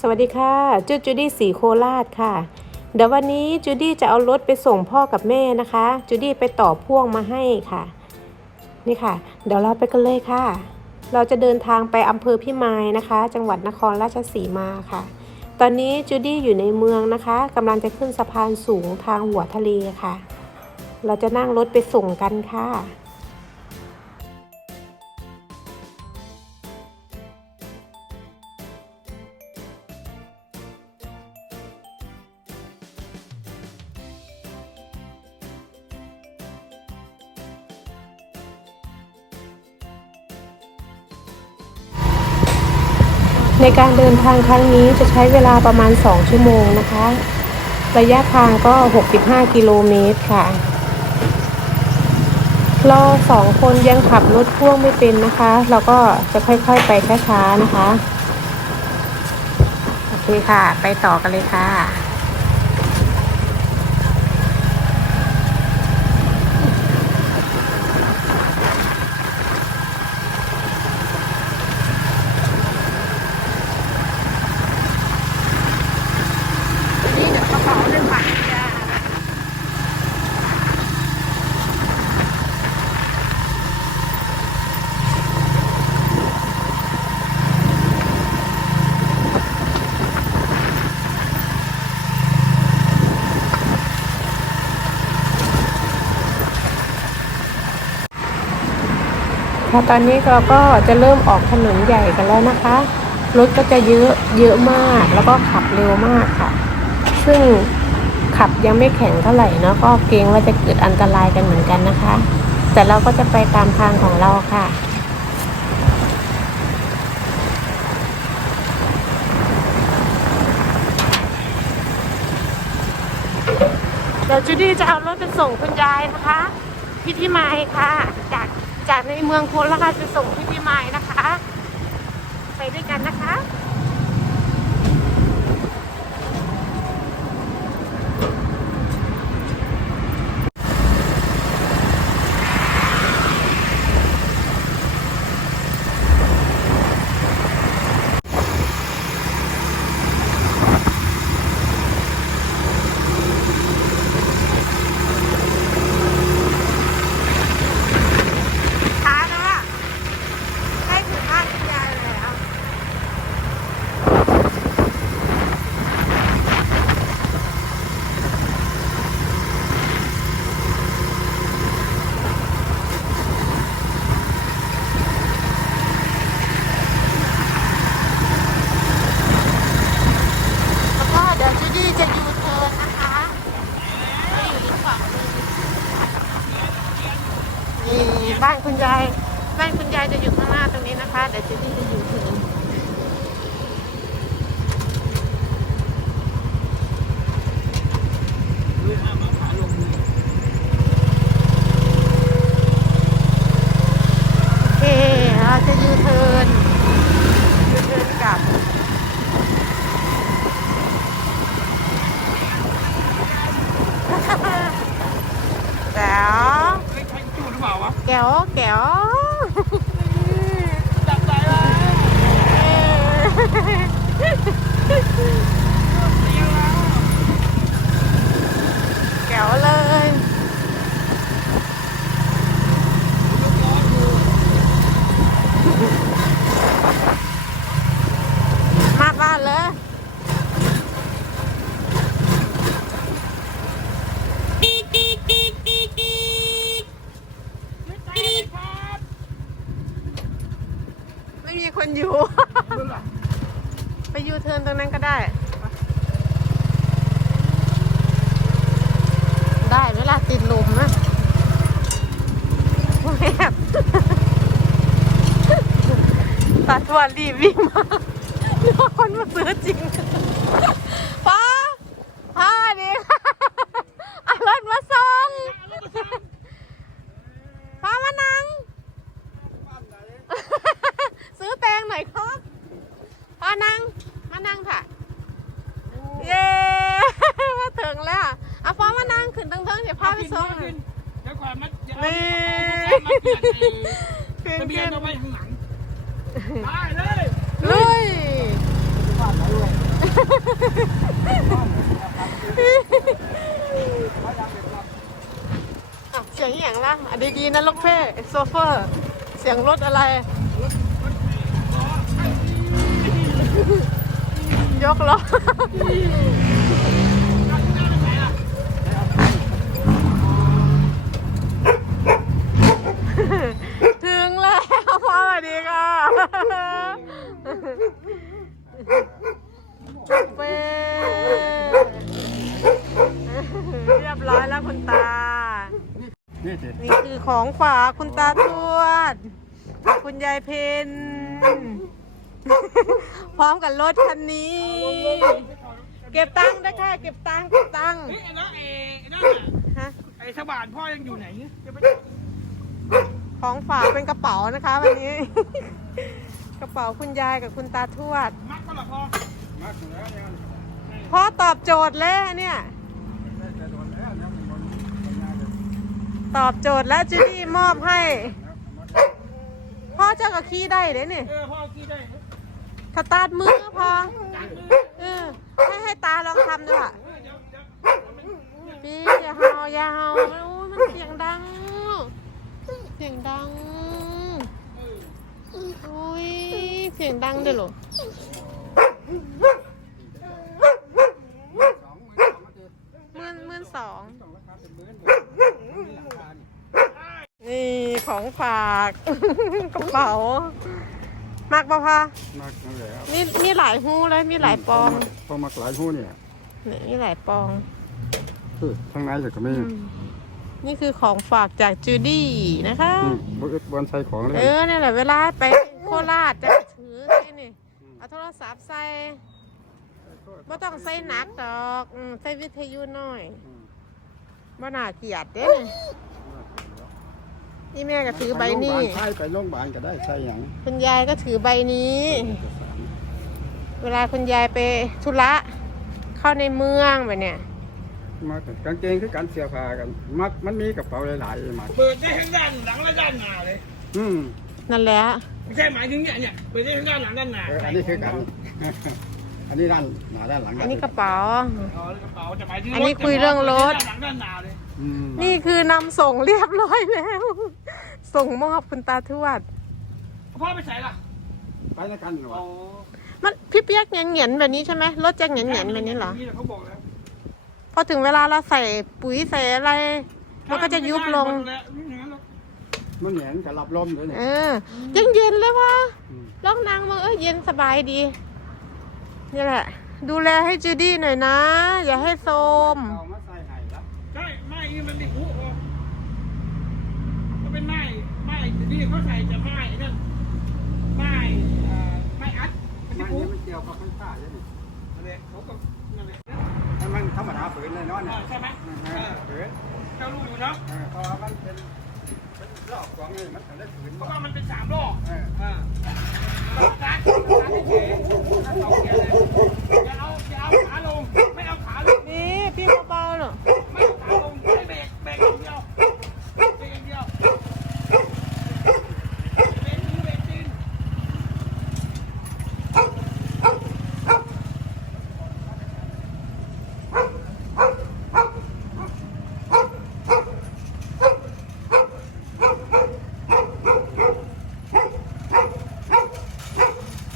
สวัสดีค่ะจูจูดี้สีโคราชค่ะ เดี๋ยววันนี้จูดี้จะเอารถไปส่งพ่อกับแม่นะคะจูดี้ไปต่อพ่วงมาให้ค่ะ นี่ค่ะ เดี๋ยวเราไปกันเลยค่ะ เราจะเดินทางไปอำเภอพิมายนะคะ จังหวัดนครราชสีมาค่ะ ตอนนี้จูดี้อยู่ในเมืองนะคะกำลังจะขึ้นสะพานสูงทางหัวทะเลค่ะ เราจะนั่งรถไปส่งกันค่ะ ในการเดินทางครั้งนี้จะใช้เวลาประมาณ 2 ชั่วโมงนะคะ ระยะทางก็ 65 กิโลเมตรค่ะเราสองคนยังขับรถพ่วงไม่เป็นนะคะ เราก็จะค่อยๆไปช้าๆนะคะ โอเคค่ะ ไปต่อกันเลยค่ะ นี่เดี๋ยวกระเป๋าเดินผ่านจ้า ค่ะ ตอนนี้เราก็จะเริ่มออกถนนใหญ่กันแล้วนะคะ รถก็จะเยอะเยอะมาก แล้วก็ขับเร็วมากค่ะ ซึ่งขับยังไม่แข็งเท่าไหร่เนาะก็เกรงว่าจะเกิดอันตรายกันเหมือนกันนะคะ แต่เราก็จะไปตามทางของเราค่ะ เดี๋ยวจูดี้จะเอารถไปส่งคุณยายนะคะที่พิมาค่ะจาก จากในเมืองโคราชไปส่งที่พิมายนะคะ ไปด้วยกันนะคะ งเดี๋ยวพาไปส่งขึ้นเดี๋ยวก่อนมาเดี๋ยวนี่เอามาเปลี่ยนขึ้นทะเบียขึ้นนเอาไว้ข้างหลังได้เลยลุยบ้านไหนด้วยอะเสียงอหย่างละอะดีๆนะลูกเพ่โซเฟอร์ เสียงรถอะไร ยกล้อ ถึงแล้วพ่อสวัสดีค่ะเป้เรียบร้อยแล้วคุณตา นี่สิ นี่คือของฝากคุณตาทวด คุณ ยายเพนพร้อมกับรถคันนี้ เก็บตังค์นะคะเก็บตังค์เก็บตังค์เฮ้ยไอ้นั่นไอ้นั่นฮะไอ้สบานพ่อยังอยู่ไหนจะไปของฝากเป็นกระเป๋านะคะ วันนี้ กระเป๋าคุณยายกับคุณตาทวด มักก็หรอพ่อมักแล้วเนี่ยพ่อตอบโจทย์แล้วเนี่ยตอบโจทย์แล้วจูดี้มอบให้พ่อ เจ้าก็ขี้ได้เลยเนี่ยเออพ่อคิดได้สตาร์ทมือพอเออให้ให้ตาลองทำด้วยค่ะพี่อย่าเห่าอย่าเห่ามันโอ้ยมันเสียงดัง เสียงดังอุ้ยเสียงดังเด้อเหรอหมื่นหมื่นสอง นี่ ของฝากกระเป๋ามากปะพะมักนั่นแหละมีมีหลายหูเลยมีหลายปองพอมักหลายหูเนี่ยนี่มีหลายปองคือข้างในก็มีอืมนี่คือของฝากจากจูดี้นะคะบุกบอลใส่ของเลยเออเนี่ยแหละเวลาไปโคราชจะถือนี่นี่เอาโทรศัพท์ใส่ไม่ต้องใส่หนักดอกอืมใส่วิทยุหน่อยบ่น่าเกลียดเด้นี่ นี่แม่ก็ถือใบนี้ใช่ไปโรงพยาบาลก็ได้ใช่หยังคุณยายก็ถือใบนี้ เวลาคุณยายไปธุระเข้าในเมืองแบบเนี้ยมักกางเกงคือการเสียผ้ากันมักมันมีกระเป๋าหลายๆมักเปิดได้ทั้งด้านหลังและด้านหน้าเลย อืมนั่นแหละไม่ใช่หมายถึงเนี่ยเนี่ยเปิดได้ทั้งด้านหลังด้านหน้าอันนี้คือกันอันนี้ด้านหน้าด้านหลังอันนี้กระเป๋าอ๋อกระเป๋าจะหมายถึงอันนี้คุยเรื่องรถด้านหลังด้านหน้าเลย นี่คือนำส่งเรียบร้อยแล้ว ส่งมอบคุณตาทวด พ่อไปใส่ล่ะไปแล้วกันเหรอมันพี่เปียกเงียนๆแบบนี้ใช่ไหมรถจะเงียนๆแบบนี้เหรอนี่เขาบอกแล้วพอถึงเวลาเราใส่ปุ๋ยใส่อะไรมันก็จะยุบลงมันเหนียนกับรับลมด้วยเนี่ยเออยังเย็นเลยวะอืมลองนั่งมาเออเย็นสบายดีนี่แหละ ดูแลให้จูดี้หน่อยนะ อย่าให้โทรม เอามาใส่ไห้ละใช่ไม้นี่มันติดหูออกก็เป็นไม้ไม้ที่ เขาใส่จะไม้นั่นไม้เอ่อไม้อัดมันติดหูมันเกี่ยวกับไฟฟ้าใช่ไหมนั่นแหละเขาก็นั่นแหละมันธรรมดาฝืนเลยเนาะเนี่ยใช่ไหมฝืนเจ้ารู้อยู่เนาะเพราะมันเป็นเป็นรอบของนี่มันถึงได้ฝืนเพราะว่ามันเป็นสามรอบอ่าการอย่าเอาอย่าเอาขาลงไม่เอาขาลง นี่พี่เบาๆหน่อย ไม่เอาขาลงให้เบรกเบรกอย่างเดียวเบรกอย่างเดียวเบรกมือเบรกตีน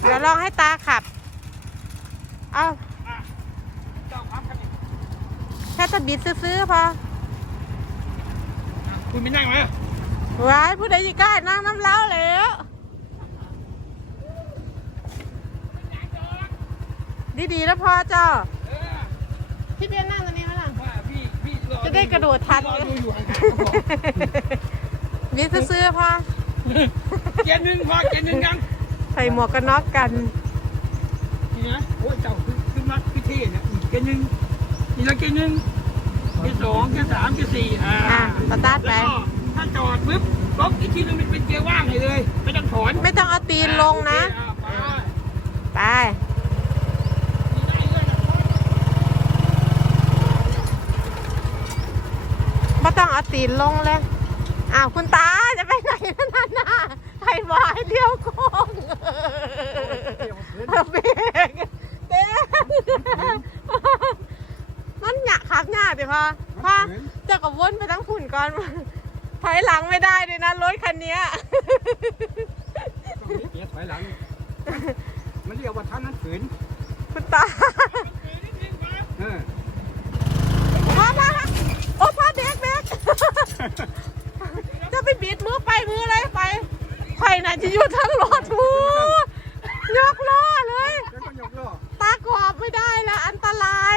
เดี๋ยวลองให้ตาขับ เอา อะเจ้าครับครับ แค่จะบิดซื้อๆ พอคุณไม่นั่งไหมไว้ผู้ใดจะกล้านั่งน้ำเล้าแล้วดีๆแล้วพอเจ้าเออพี่เบียนนั่งตรงนี้ไหมล่ะว่าพี่พี่รอจะได้กระโดดทันรอดูอยู่ห่างๆก็พอบิดซื้อๆพอเกียร์หนึ่งพอเกียร์หนึ่งยังใส่หมวกกันน็อกกันนี่นะโอ้ยเจ้าคือคือมัดคือเท่เนี่ยอีกเกียร์หนึ่งอีกแล้วเกียร์หนึ่ง เกียร์สองเกียร์สามเกียร์สี่อ่าอะสตาร์ทไป แล้วก็ถ้าจอดปุ๊บรถอีกทีนึงมันเป็นเกียร์ว่างให้เลย ไม่ต้องถอนไม่ต้องเอาตีนลงนะ อ่าไป ไปมีได้ด้วยนะไม่ต้องเอาตีนลงเลย อ้าวคุณตาจะไปไหนนั่นน่ะให้บอยเลี้ยวโค้งเบรกเต้มัน หยะคักหยาดิพ่อพ่อเจะกับวนไปทั้งฝุ่นก่อนถอยหลังไม่ได้เลยนะรถคันเนี้ยต้องมีเกียร์ถอยหลัง มันเรียกว่าท่านั้นฝืนคุณตาเออพ่อพ่อโอ้พ่อเบรกเบรกจะไปบิดมือไปมืออะไรไปไข่น่ะจะอยู่ทั้งรถทูยกล้อเลยแล้วก็ยกล้อตากรอบไม่ได้แล้วอันตราย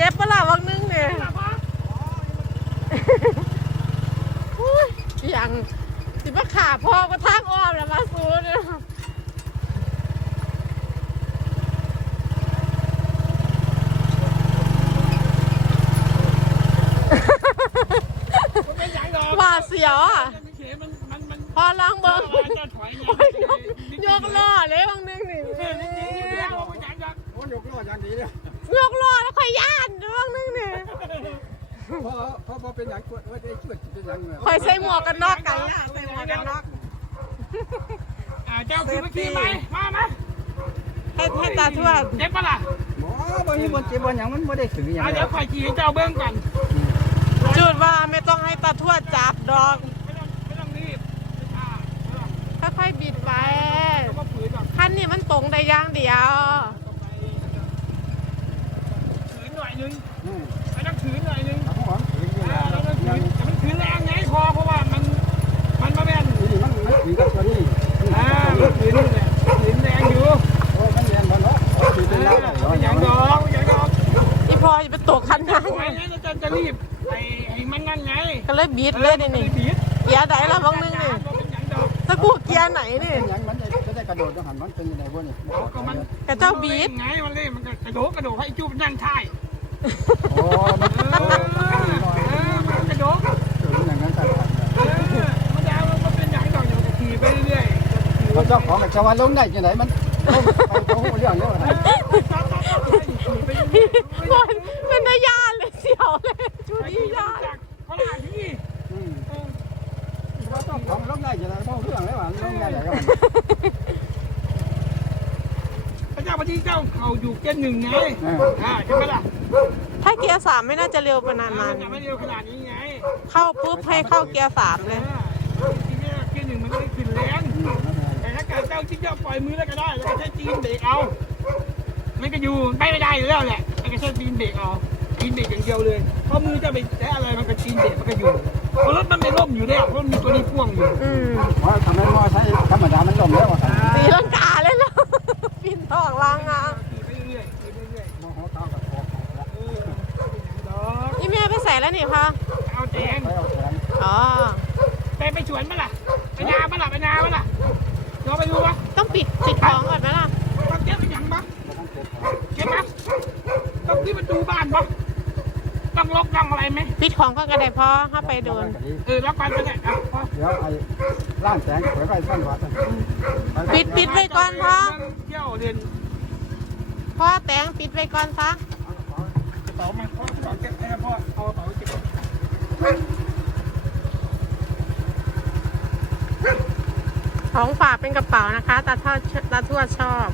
เจ็บปะล่ะวังนึงเนี่ยอุ้ยอย่างสิมาขาพ่อก็ทางอ้อมแล้วมาซูเนี่ยเป็นอย่างดอกว่าเสียวอะมันเขียมันมันมันพอลองเบิ้งจะถอยไงโอ้ยยกยกล้อเลยวังนึงนี่เออนี่นี่นี่เอาไปอย่างดอกโอ้ยกล้ออย่างนี้เลย ยกล้อแล้วค่อยย่านวังนึงนี่พอพอพอเป็นอย่างกวดว่าได้ช่วยเป็นอย่างเงี้ยค่อยใส่หมวกกันน็อกกันละใส่หมวกกันน็อกอ่าเจ้าคือเมื่อกี้ไหมมามาให้ให้ตาทวดเจ็บปะล่ะหมอบางทีบนเจ็บบนอย่างมันไม่ได้ถืออย่างอ่าไรเดี๋ยวข่อยขี่ให้เจ้าเบิ้งก่อนจุดว่าไม่ต้องให้ตาทวดจับดอกไม่ต้องไม่ต้องรีบไม่ต้องค่อยๆบิดไปแล้วก็ฝืนก่อนคันนี้มันตรงได้อย่างเดียว ถือห น่อยนึงอืมไม่ต้องถือหน่อยนึงถ้าผมถืออยู่อ่าแล้วแล้วก็ถืออย่างนี้แต่มันถือแรงไงพอเพราะว่ามันมันมาแม่นมันมันถือกับตัวนี้อ่ามันถือนี่แหละถือแรงอยู่โอ้มันเรียนบนเนาะถือเป็นอ่าแล้วได้ไม่อย่างดอกไม่อย่างดอกอีพอจะไปตกคันนั้นทำไมงั้นอาจารย์จะรีบไอ้ไอ้มันนั่นไงก็เลยบิดเลยนี่นี่บีดเกียร์ไหนละบ้างนึงนี่เป็นอย่างดอกตะกูเกียร์ไหนนี่เป็นอย่างมันจะได้กระโดดหันมันเป็นยังไงบ่นี่เอาก็มันกระเจ้าบีดไงมันเล่มันก็กระโดดกระโดดให้จูบนั่งท่าย โอ้มันเออเออมันกระโดดถืออย่างนั้นใช่ไหมเออมันจะเอามันเป็นอย่างดอกอยู่ขี่ไปเรื่อยๆเขาเจ้าของกับชาวบ้านลงได้ยังไงมันลงไปเขาเรื่องเยอะนะคนเป็นตายานเลยเสียวเลยชูดียานเขาหลานที่อืมเขาเจ้าของลงได้ยังไงเขาเรื่องแล้วลงได้ยังไงพระเจ้าพระที่เจ้าเขาอยู่เกณฑ์หนึ่งไงอ่าใช่ไหมล่ะ ถ้าเกียร์สามไม่น่าจะเร็วขนาดมันั้นนจะไม่เร็วขนาดนี้ไงเข้าปุ๊บให้เข้าเกียร์สามเลยทีนี้เกณฑ์หนึ่งมันไม่ขึ้นแรงแต่ถ้าเกิดเจ้าที่เจ้าปล่อยมือแล้วก็ได้แล้วก็ใช้ตีนเบรกเอามันก็อยู่ไม่ไม่ได้อยู่แล้วแหละมันก็ใช้ตีนเบรกเอาตีนเบรกอย่างเดียวเลยเพราะมือจะไปแตะอะไรมันก็ตีนเบรกมันก็อยู่เพราะรถมันไม่ล่มอยู่แล้วเพราะมันมีตัวนี้พ่วงอยู่อืมว่าทำให้มอใช้ธรรมดามันลงแล้วว่าตีลังกาเลยแล้วปินทองลางอะ ส่แล้วนี่พ่อเอาแจงไปเอาแขนอ๋อไปไปสวนมั้ล่ะไปนามั้ล่ะไปนามั้ล่ะเดี๋ยวไปดูวะต้องปิดปิดของก่อนไหมล่ะต้องเก็บเป็นยังปะไม่ต้องเจ็บเก็บปะต้องที่ประตูบ้านปะต้องล็อกต้องอะไรไหมปิดของก่อนก็ได้พ่อถ้าไปโดนเออล็อกบ้านไปไหนอะพอเดี๋ยวไอ้ร่างแสงเปิดไว้สั้นกว่าสั้นปิดปิดไว้ก่อนพ่อเที่ยวเรียนพ่อแตงปิดไว้ก่อนซะกระ เป๋ามาพ่อกระเป๋าเก็บให้พ่อเอากระเป๋าเก็บของฝากเป็นกระเป๋านะคะตาทอดตาทวดชอบ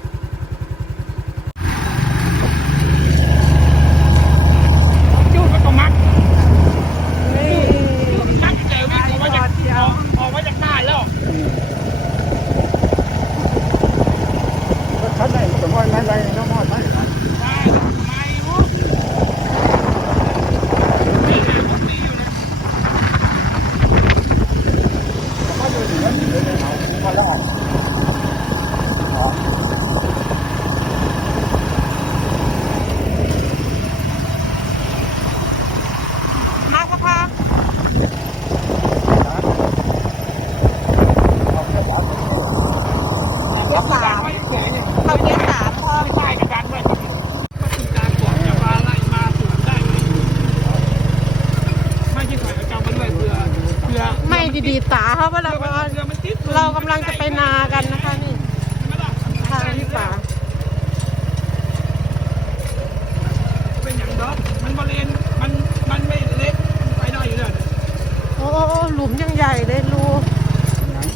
โอ้หลุมยังใหญ่เลยรู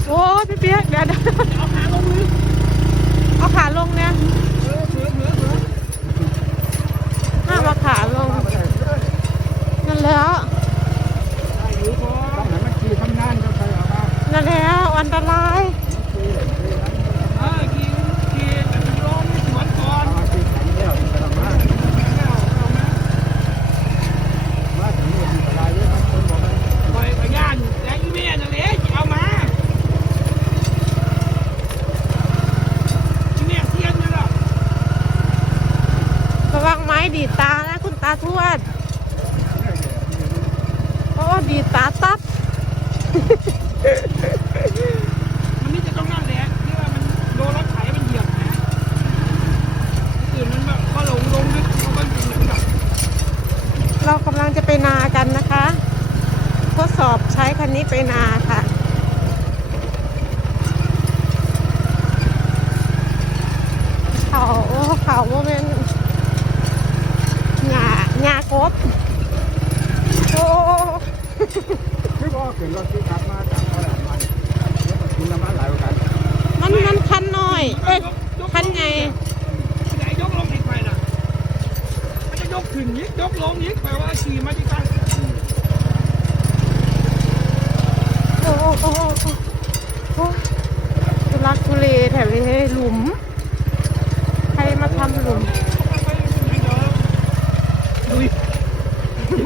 โอ้พี่เปียกเดี๋ยวเดอาขาลงมือเอาขาลงเนี่ยห้ามเอาขาลงนั่นแล้วนั่นแล้วอันตราย ทวดโอ้ดีตาตับมันนี่จะต้องนั่แหละที่ว่ามันโดนรถไถมันเหยียบนะอื่นมันแบบก็หลงลงนึกเขาก็ยิงมันเรากำลังจะไปนากันนะคะ ทดสอบใช้คันนี้ไปนาค่ะเขาเขาโมเมนต์ ครบโอ้คือบอกห็นรถที่ขับมาจากตลาดมันกินน้ำมันหลายกันมันมันคันหน่อย เอ้ยคันไงไหนยกลงอีกไปนะมันจะยกขึ้นยิกยกลงยิกแปลว่าขี่มาที่ตั้งโอ้โอ้โอ้โอ้ทุลักทุเลแถวนี้หลุม ใครมาทำหลุม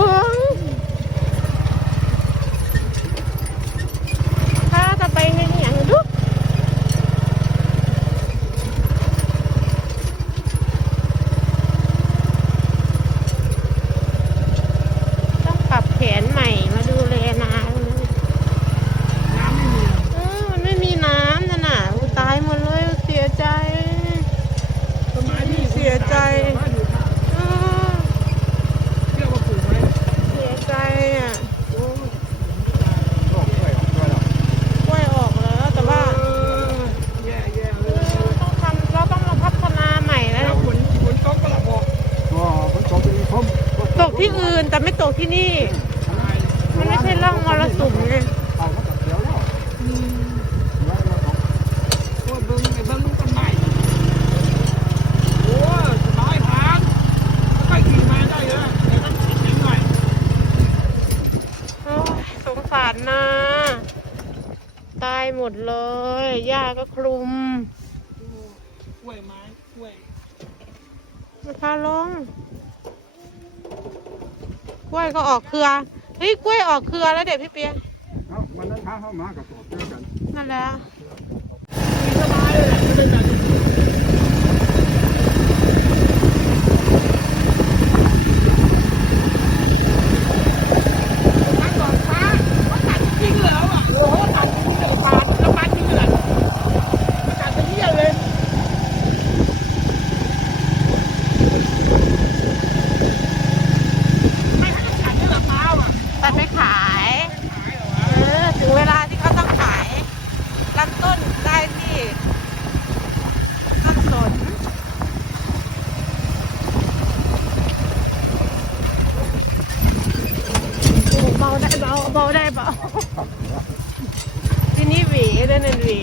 Bye. ที่นี่ ออกเครือเฮ้ยกล้วยออกเครือแล้วเด็กพี่เปียวันนั้นท้าเข้ามากับตัวเจอกันนั่นแหละ เบาได้เปล่าที่นี่หวีนั่นน่หวี